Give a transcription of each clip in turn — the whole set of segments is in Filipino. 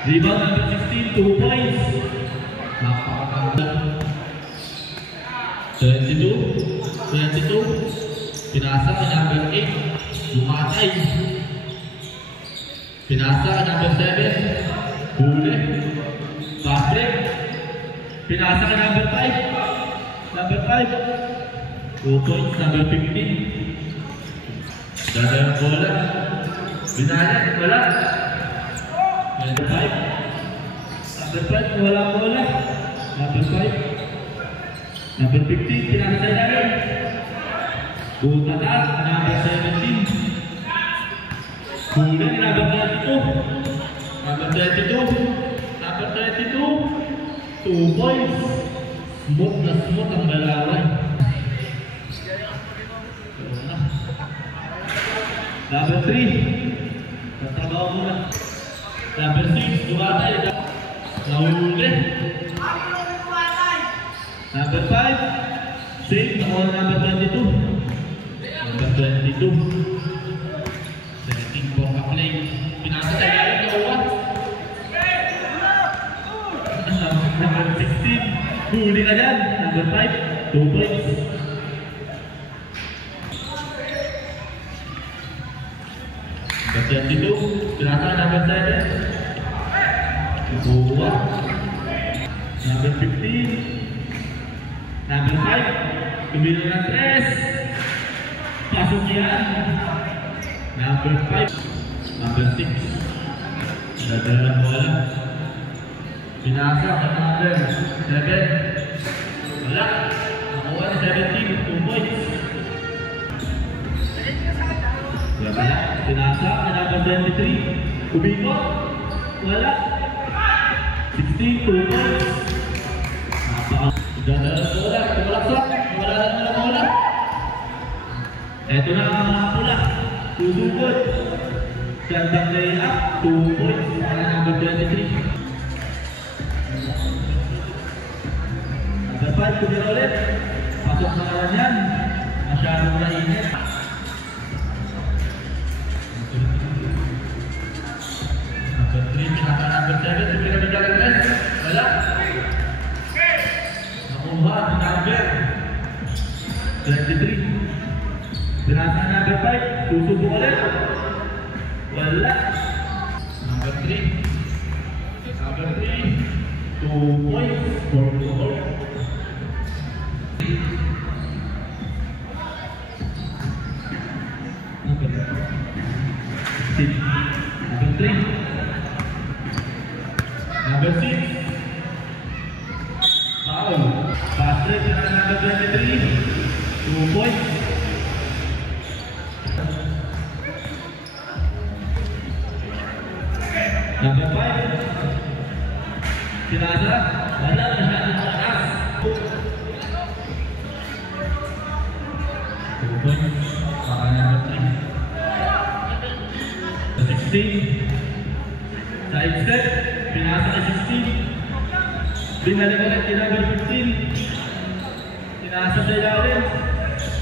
Rebound number 16, 2 points. Napakaganda. 22. Pinasa number 8. Bumatay. Pinasa number 7. Huli. Fast break. Pinasa number 5. Number 5. 2 points, number 15. Dada yung bola. Binala, wala. Number 5. Number 5, wala bola. Number 5. Number 15, pinasa sa ilalim. Butatas, number 17. Huli, number 32. Number 32. Number 32. 2 points. Smooth na smooth ang balawan. Number 3. Tatrabaho muna. Number 6. Dumatay. Nahuli. Number 5. Save. Nakuha number 22. Number 22. Setting for a play. Pinasa tayo na nakuha. Number 16. Huli ka dyan. Number 5. 2 points. Number 22. Pinasa number 7. Nakuha. Number 15. Number 5. Kumilo ng 3. Pasok yan. Number 5. Number 6. Dadala ng bola. Pinasa ka number 7. Wala. Nakuha ng 17. 2 points. Wala. Pinasa ka number 23. Kumikot. Wala. 16. 2 points. Dadala ng bola. Tumalaksak. Wala na ng bola. Ito na ang mga pula. Susugod. Gandang layup. 2 points. Para number 23. Number 5, kumira ulit. Pasok na kawan yan. Masyadong mainit. Number 3, pinaka number 7. Kumira bigyan ng rest. Wala. Nakuha ang number 23. Pinaka number 5. Susubo ulit. Wala. Number 3. Number 3. 2 points. 4-4. Number 3. Number 6. Foul. Fast break na number 23. 2 points. Number 5. Pinasa. Wala. Masyadong mataas. 2 points. Para number 3. 16. Side step. Pinasa ka 16. Binalik ulit kay number 15. Pinasa sa ilalim.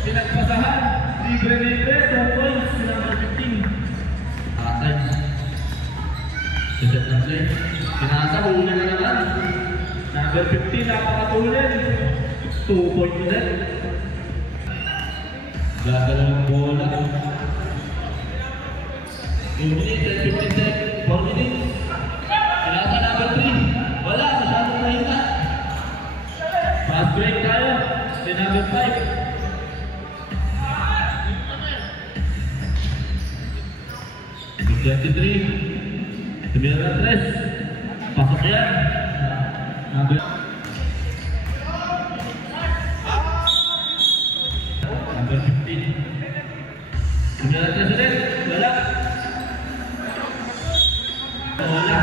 Pinagpasahan. Libre-libre. 2 points. Si number 15. Atay. Set na play. Pinasa. Huli na naman. Number 15. Napakatulin. 2 points ulit. Gagala ng bola. 2 minutes and 15 seconds. 4 minutes. Pinasa number 3. Wala. Masyadong mahina. Fast break tayo. Si number 5. Number 23. Tumira 3. Pasok yan. Number 15. Tumira 3 ulit. Wala. Wala.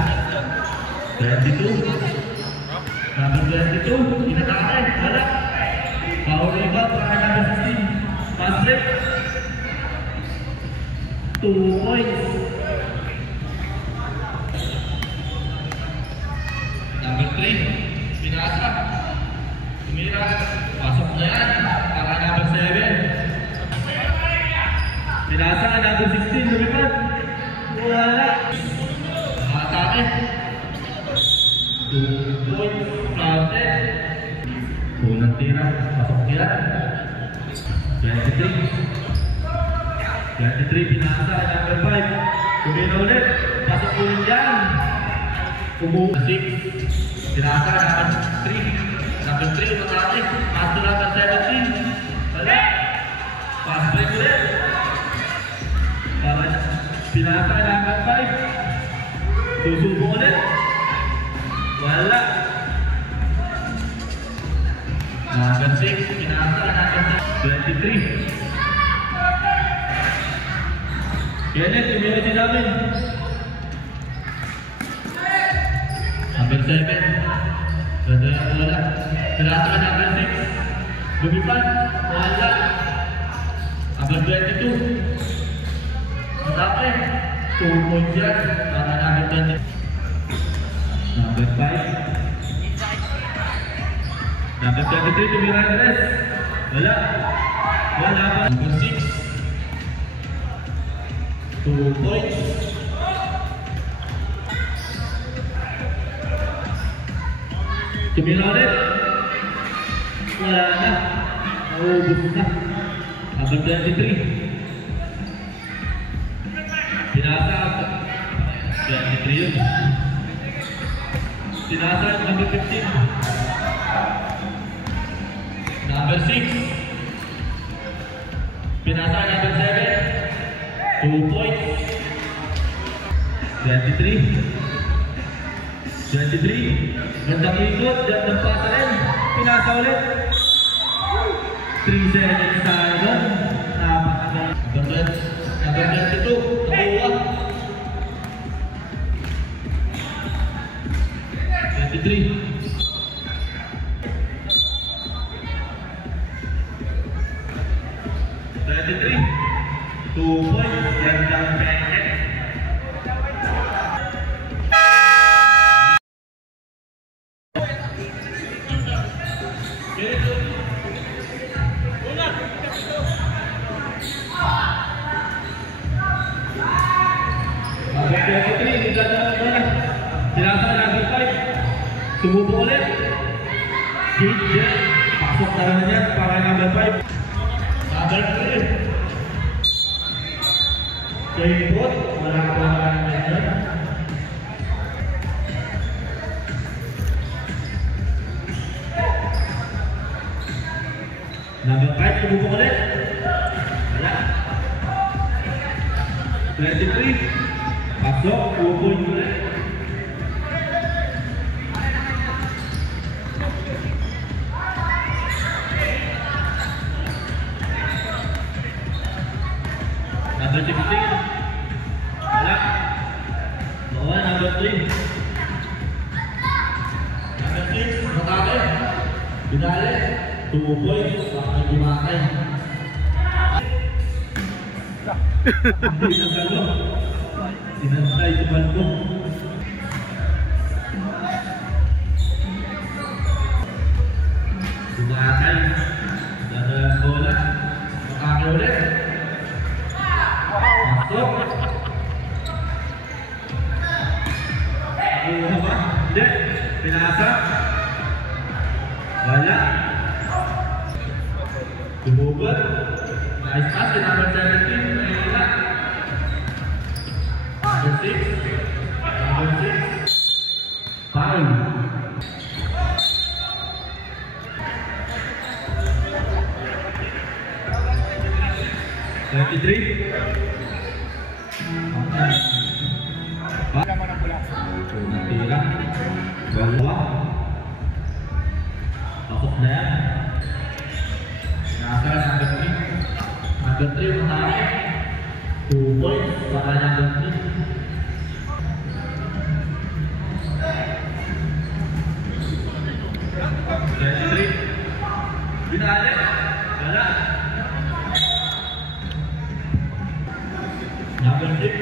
22. Number 22. Inatake. Wala. Power rebound para number 16. Fast break. 2 points. Number 3. Pinasa. Tumira. Pasok na yan. Para number 7. Pinasa ka number 16. Lumipad. Wala. Atake. 2 points, counted. Unang tira, pasok tira. 23. 23, pinasa, number 5. Kumina ulit, pasok ulit yan. 6, pinasa, number 3. Number 3, matake. Pass to number 17. Wala. Pass break ulit. Para pinasa, number 5. Susubo ulit. Wala. Number 6, pinasa, number 23. Kenneth, community namin. Number 7. Ganda yung wala. Pinasa ka number 6. Lumipad. Wala. Number 22. Matake. 2 points yan. Para number 20. Number 5. Number 23, tumira yung rest. Wala. Wala pa. Number 6. 2 points. Tumira ulit. Wala na. Naubos na. Number 23. Pinasa. 23 yun. Pinasa number 15. Number 6. Pinasa number 7. 2 points. 23. 23. Gandang ikot. Gandang pasa rin. Pinasa ulit. 3 seconds tayo doon. Napakagal. Number 22. Nakuha. 23. 2 points, gandang packet. Number 23, hindi ganda na ito. Pinasa number 5. Sumubo ulit. Jet. Pasok na naman yan para number 5. Number 3. Jaipur, melakukan medan. Number 5, kebuka ulit. Wala. 23, pasok, 2 poin ulit. Number 16. Wala. Bawa number 3. Number 6. Matake. Binali. 2 points. Bakit gumakay. Hindi na galo. Sinantay tumalbo. Gumakay. Dada ang bola. Matake ulit. Masuk. Nakuha ba? Hindi. Pinasa. Wala. Tumugot. Nice pass. Number 17. Wala. Number 6. Number 6. Foul. Tira. Dalawa. Pasok na yan. Nasa number 3. Number 3 matake. 2 points para number 3. Binali. Wala. Number 6.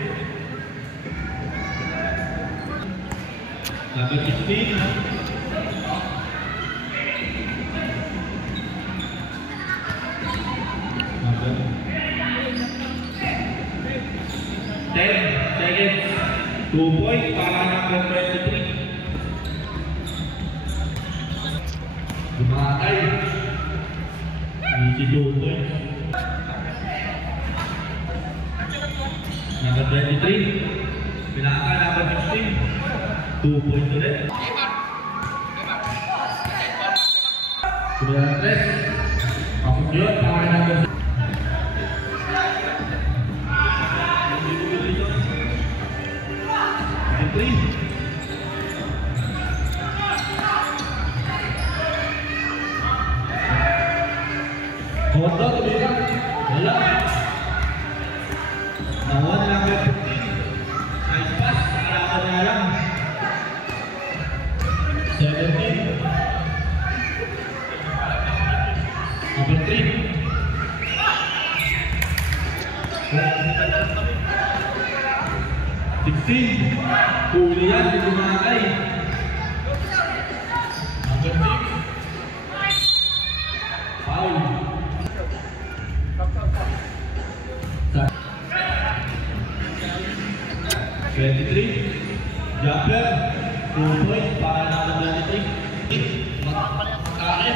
Number 16. Number 10 seconds. 2 points para number 23. Sumakay. Easy 2 points. Number 23. Pinaka number 15. 2 points ulit. Sudah 3. Pasok yun. Para number 6. Hoto tubigan, wala. Nawan number 15. Nice pass, harapan niya lang. 17. Number 3. 16. Huli yan, hindi kumakay. Number 6. Foul. 23. Jumper. 2 points para number 23. Makakit.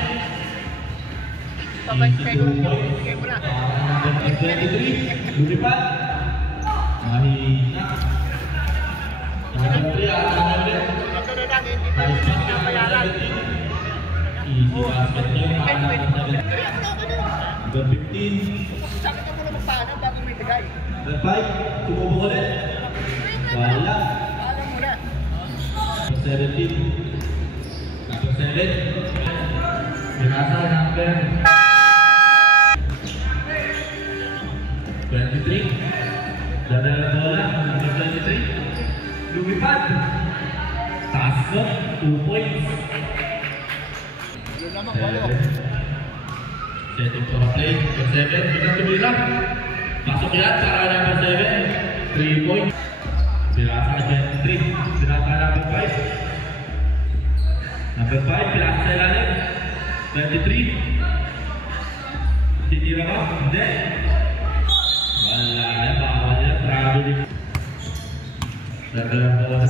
Easy 2 points. Number 23. Lumipad. Mahina. Number 3 at number 17. Easy basket niya para number 17. Number 15. Number 5. Sumubo ulit. Wala. Number 17. Number 7. Binasa number 23. Dadala bola. Number 23. Lumipad. Taas ko. 2 points. 7. Setting for a play. Number 7. Bilang tumira. Masuk yan para number 7. 3 points. Pinasa 23. Pinasa number 5. Number 5. Pinasa sa ilalim. 23. Titira ba? Hindi. Wala yan. Bawal yan. Traveling. Dadalang bola.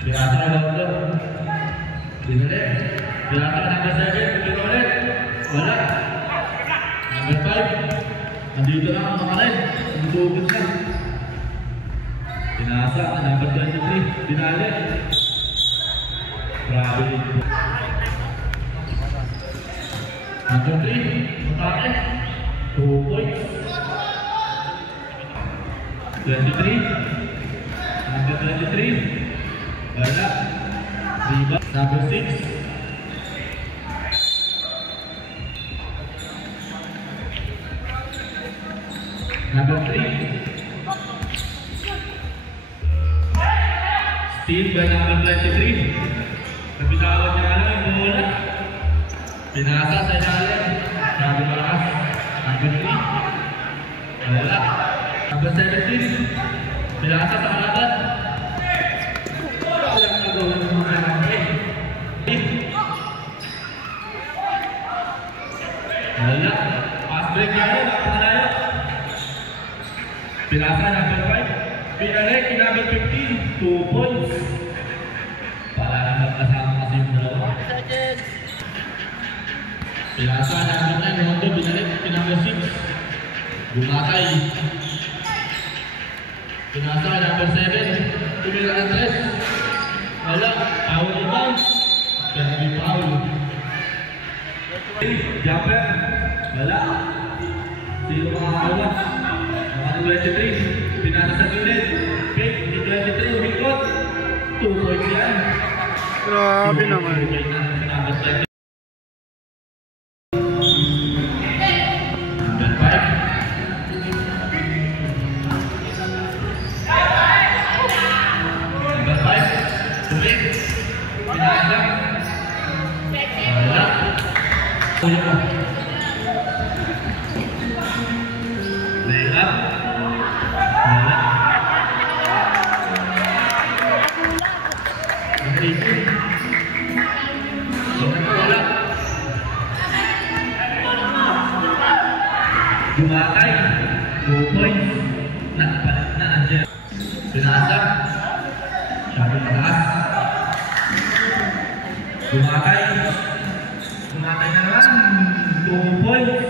Pinasa na bola. Pinulit. Pinasa number 7. Pinulit. Wala. Number 5. Nandito na ang mga rin. Sumubugod na. Pinasa na number 23. Pinalit. Traveling. Number 3. Mutake. 2 points. 23. Number 23. Wala. Rebound. Number 6. Number 3. Steal by number 23. Nabitawan niya lang yung bola. Pinasa sa ilalim. Sabi malakas. Number 3. Wala. Number 17. Pinasa sa kalaban. Walang nagawa ng mga namin. Wala. Pass break niya lang. Napakalayo. Pinasa number 5. Pinalik number 15. 2 points. Para na magkasama kasi yung dalawa. Pinasa number 9. Hondo pinalik number 6. Bumatay. Pinasa number 7. Tumila ng 3. Wala. Foul rebound. Kaya may foul. Jumper. Wala. Sino makakawa? Mga 23. Pinasa sa gilid. Pick. 23. Umikot. 2 points yan. Grabe naman. Bumatay, 2 points. Nakapalit na andyan. Pinasa. Sabi mataas. Bumatay. Bumatay na naman. 2 points.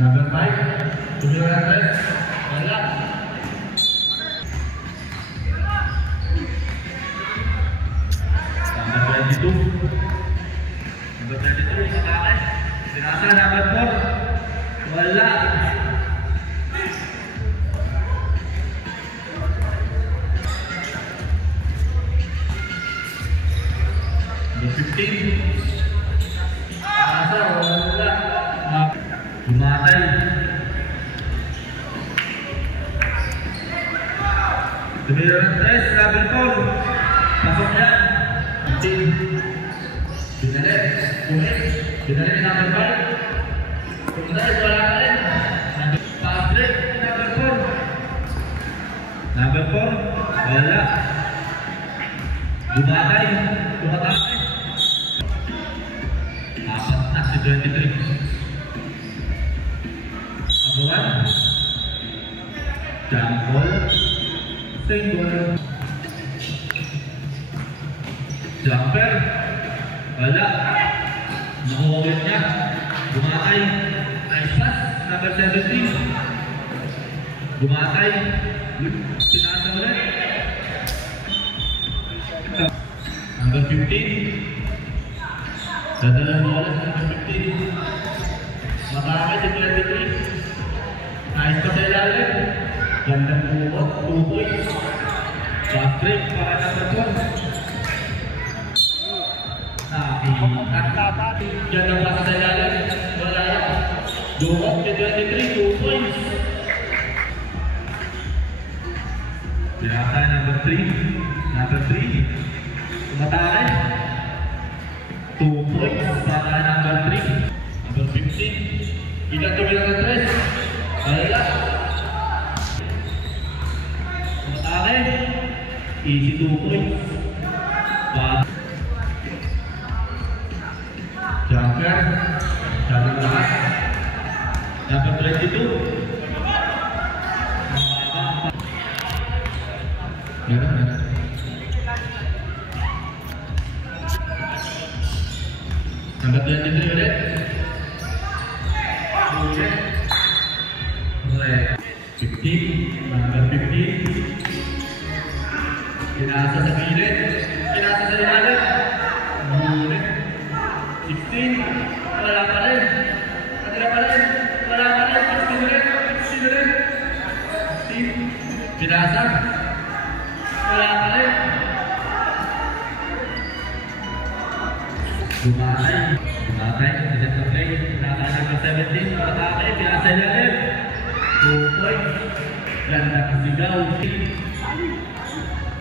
Number 5. Tumira na 3. Wala. Number 22. Number 22. Matake. Pinasa number 4. Wala. Number 15. Pinasa. Wala. Bumatay. Tumira ng 3, number 4. Pasok yan. 15. Binalik. Binalik number 5. Binalik, wala ka rin. Pass break, number 4. Number 4, wala. Bumatay. Bumatay. Apat na si 23. Number 1. Jump ball. Single. Jumper. Wala. Nakuha niya. Bumatay. Nice pass. Number 17. Bumatay. Pinasa ulit. Number 15. Dadalang bola sa number 15. Matake si 23. Nice pa sa ilalim. Gandang buwag. 2 points. Fast break para number 4. Gandang pasa sa ilalim. Wala yan. Buwag si 23. 2 points. Pinasa number 3. Number 3. Matake. 2 points para number 3. Number 15. Ikat tumilang ng 3. Wala. Matake. Easy 2 points. Jumper. Jalan lahat. Number 22. Meron. Number 23 ulit. Ulit. 15. Number 15. Pinasa sa gilid. Pinasa sa ilalim. Ulit. 16. Wala pa rin. Wala pa rin. Wala pa rin. 16 ulit. 16 ulit. 16. Pinasa. Wala pa rin. Bumatay. Set na play. Pinasa number 17. Matake. Pinasa ilalim. 2 points. Ganda kasigaw.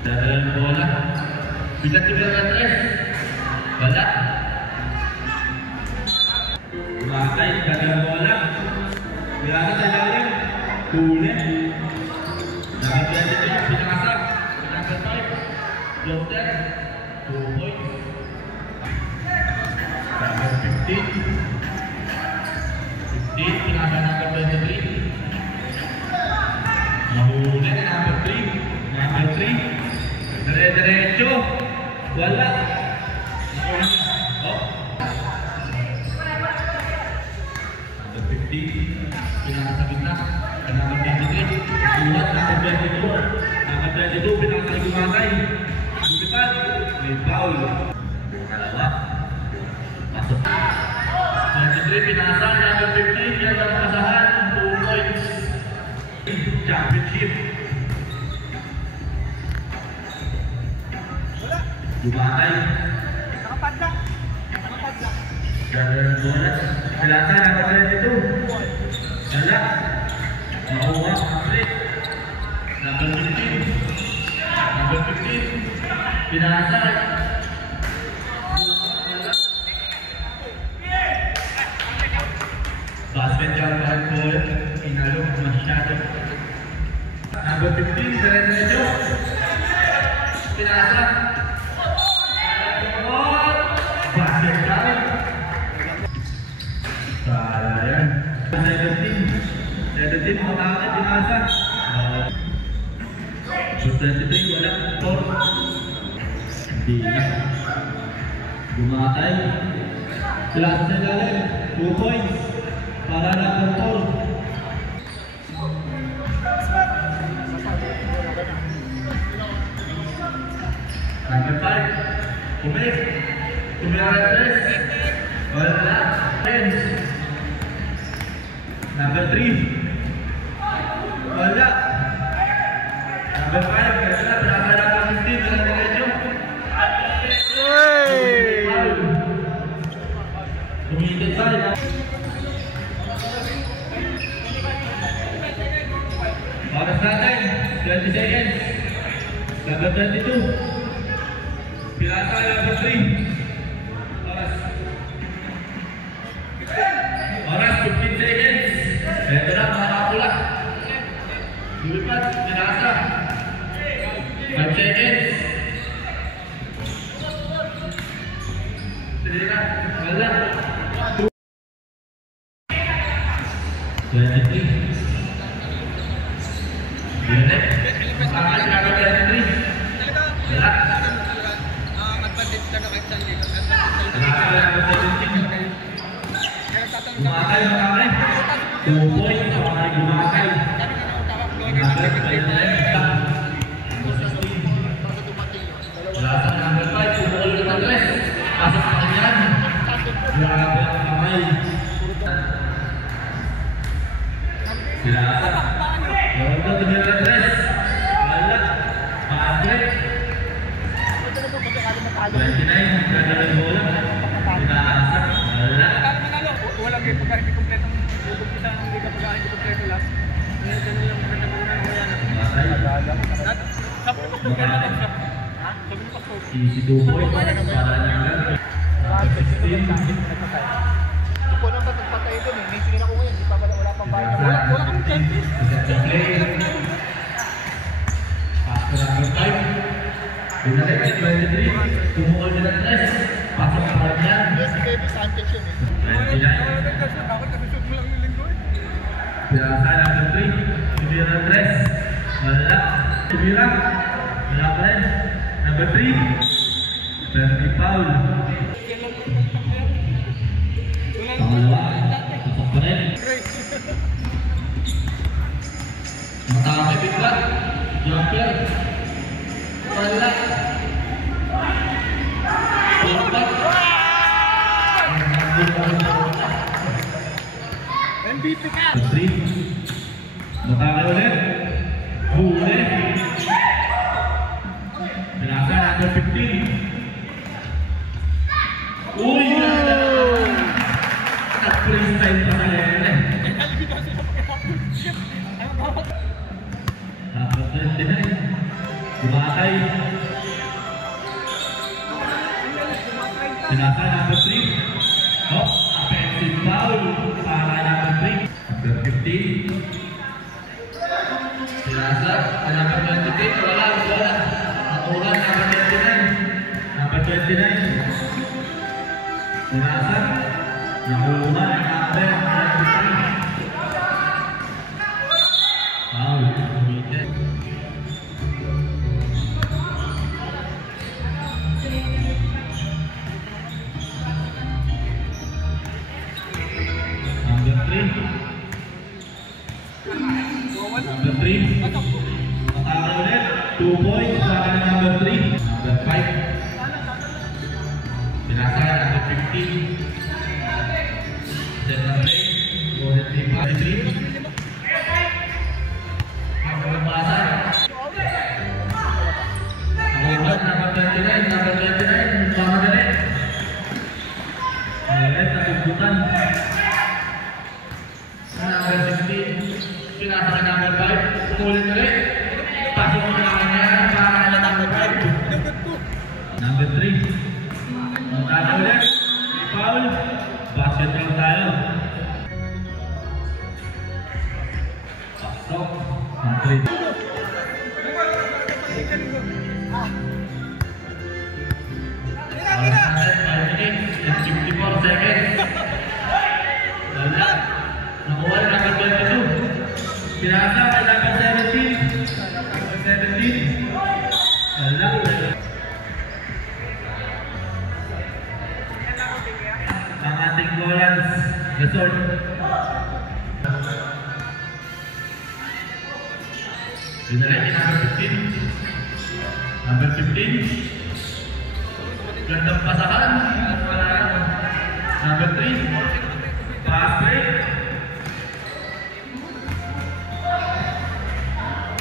Dadalang bola. Bigat tumilang ng 3. Wala. Bumatay. Dadalang bola. Pinasa sa ilalim. Kulit. Number 23. Pinasa. Number 5. Floater. 2 points. Number 15. 15. Pinasa number 23. Mahuli na number 3. Number 3. Dire-diretso. Wala. Oh. Number 15. Pinasa sa gitna. Number 23. Sulat number 22. Number 22. Pinasa sa Bumatay. Bumitan. May foul. Dalawa. Pasok. 23. Pinasa number 15. Yan ang pasahan. 2 points. Championship. Bumatay. Nakapadla. Ganda bonus. Pinasa number 22. Wala. Makuha. Number 15. Number 15. Pinasa. Basket jumper ball. Inalok masyado. Number 15. Dire-diretso. Pinasa. Basket down. Sayang. 17 matake. Pinasa. 23 wala. 4. Hindi na. Bumatay. Sila sa ilalim. 2 points. Para na control. Number 5. Kumit. Kumit. Wala. 10. Number 3. Wala. Number 5. Kaya pinakala ka 15. Wala na medyo. Kumitin tayo. Oras natin. 20 seconds. Number 22. Pilasa number 3. Oras 15 seconds. Ito na mga kapula. Lulipat, Pilasa. 5 seconds. Selera, wala. 23. Direct. Sama siya ka 23. Wala. Gumakay mga kare. 2 points mga kare gumakay. Number 29. Wala sa number 5. Pumukul na Andres. Pasok pa rin yan. Grabe ang kamay. Silasa. Yawag na tumira Andres. Wala. Pa-Andres. 29. Ganda ng bola. Pinasa. Wala. Walang game pagka hindi kompleto ng umpisa ng liga pagka hindi kompleto last. Ngayon ganun yung maganda muna ng kaya na. Sabi mo kung gano'n lang siya. Sabi mo pa ko. Easy 2 points. Para lang. 16. Ito lang ba nagpatay doon eh. May singin ako ngayon. Di pa wala pang bayan. Wala kang chances. Pasok number 5. Binalik 23. Tumukol din ang Andres. Pasok pa rin yan. Yes, si Kevin Sanchez yun eh. 29. Pilasa number 3. Tumira Andres. Wala. Tumira. Wala pa rin. Number 3. Penalty foul. Pangalawa. Pasok pa rin. Matami bigla. Jumper. Wala. MVP ka! 3. Matake ulit. Huli. Pilasa number 15. Uy! At freestyle pa sa lele. Number 29. Gumatay. Pilasa number 3. Oh, offensive foul para number 3. Number 15. Pilasa, number 23. Wala. Natulan number 29. Number 29. Pilasa, nakuha number 23. Foul. Umitin. Number 3. Number 3. Matake ulit. 2 points para number 3. Number 5. Pilasa number 15. Set number 8. Golden 3. Number 5. Number 29. Number 29. Sama galit. Galit na tubukan. Number 16. Pilasa ka number 5. Umulit ulit. Pasok mo na kanya para number 5. Number 3. Matake ulit. May foul. Basket lang tayo. Pasok. Ang 3. Oras natin 5 minutes and 54 seconds. Sword. Dinalaki number 15. Number 15. Gandang pasahan. Number 3. Pass break.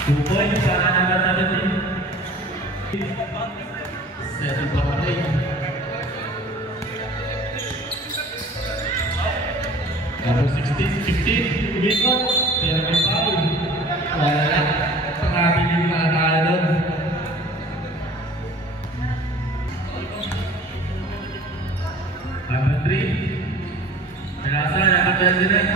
2 points para number 17. Setting for play. Number 16, 15, umikot, pero may foul. Wala. Marami yung nakakala doon. Number 3, Pinasa, nakapel din eh.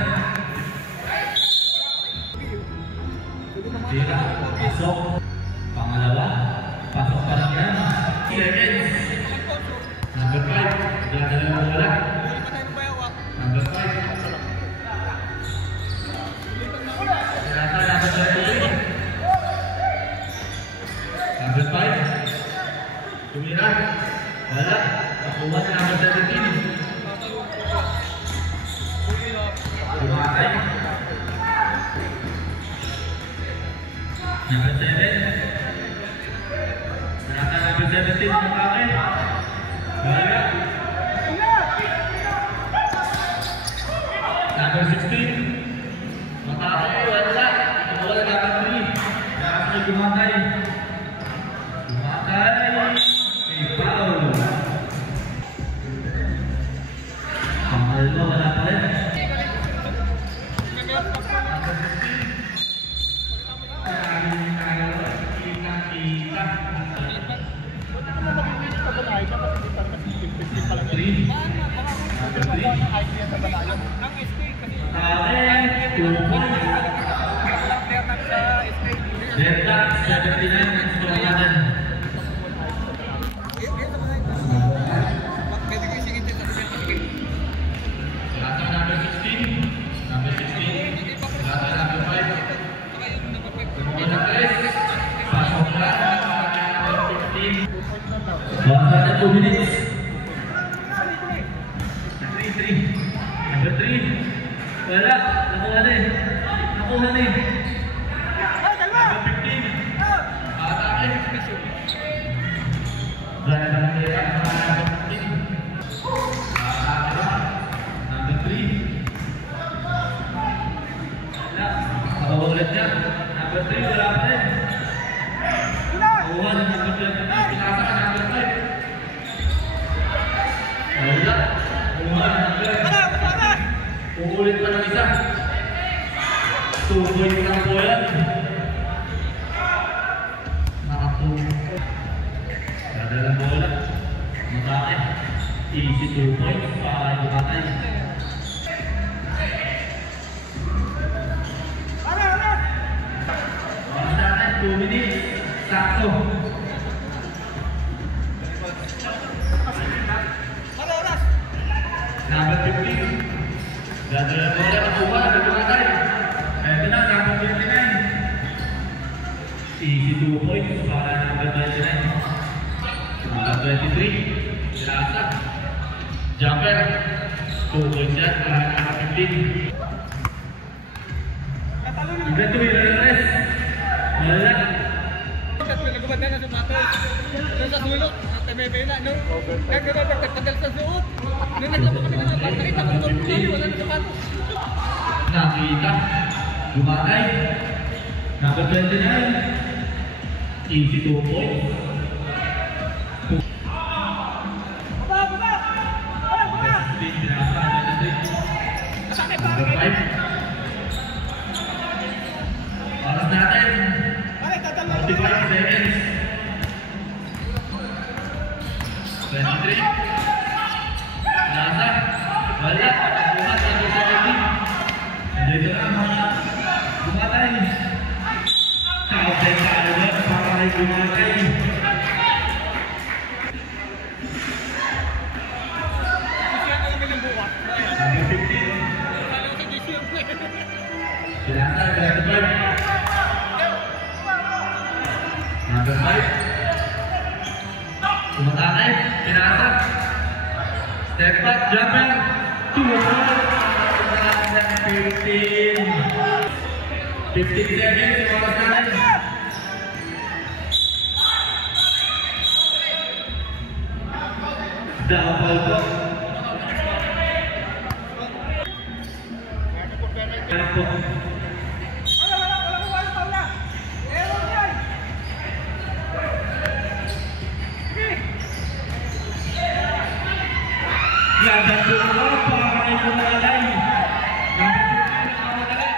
Tira, pasok. Pangalawa, pasok pa lang yan. Seconds. Number 5, dadala mo wala. Number 5. Pinasa, nakapel din eh. Number 5. Tumira. Wala. Nakuha na number 17. Tumatay. Number 7. Pinasa, number 17. Tumatay. Wala. Number 16. Matapos. Wala. Wala number 3. Pinasa, tumatay. Foul. Pangalo, wala pa rin. Bawah 2 minutes. 3. Number 3. Wala. Nakuha na eh. Nakuha na eh. Number 15. Atake. Wala na lang nila. Number 15. Number 3. Wala. Nakuha ulit niya. Number 3. Wala pa rin. Nakuha na number 15. Pinasa ka number 5. Wala. Uulit pa ng isa. 2 points lang po yan. Nakatulog. Dadalang bola. Matake. Easy 2 points para Dumatay. Oras natin 2 minutes. Sakto. Number 15. Dadala bola na buka, Dumatay. Ito na, number 29. Easy 2 points para number 29. Number 23. Pinasa. Jumper. 2 points yan para number 15. Number 2, yung rest. Wala. Nagumagana na sa matos. Doon sa sulok. May na, no? Nagtagal sa suot. Nung naglaro kami ng sapat, nakita ko ito. Wala na sapatos. Nakita. Dumatay. Number 29. Easy 2 points. Number 5. Oras natin. 45 seconds. 23. Nasa. Wala. Bumat na ito sa team. Dito na mga Dumatay. Kausay sa alamat para kay Dumatay. Number 15. Pinasa, number 5. Number 5. Tumatake, pinasa. Step back, jumper. 2 points. 15. 15 seconds yung oras natin. Double po. Ano po? Laban po ako para kayo pumalay. Laban po kayo nakamadali.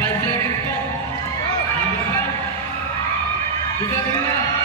5 seconds po. Number 5. Bigyan nila.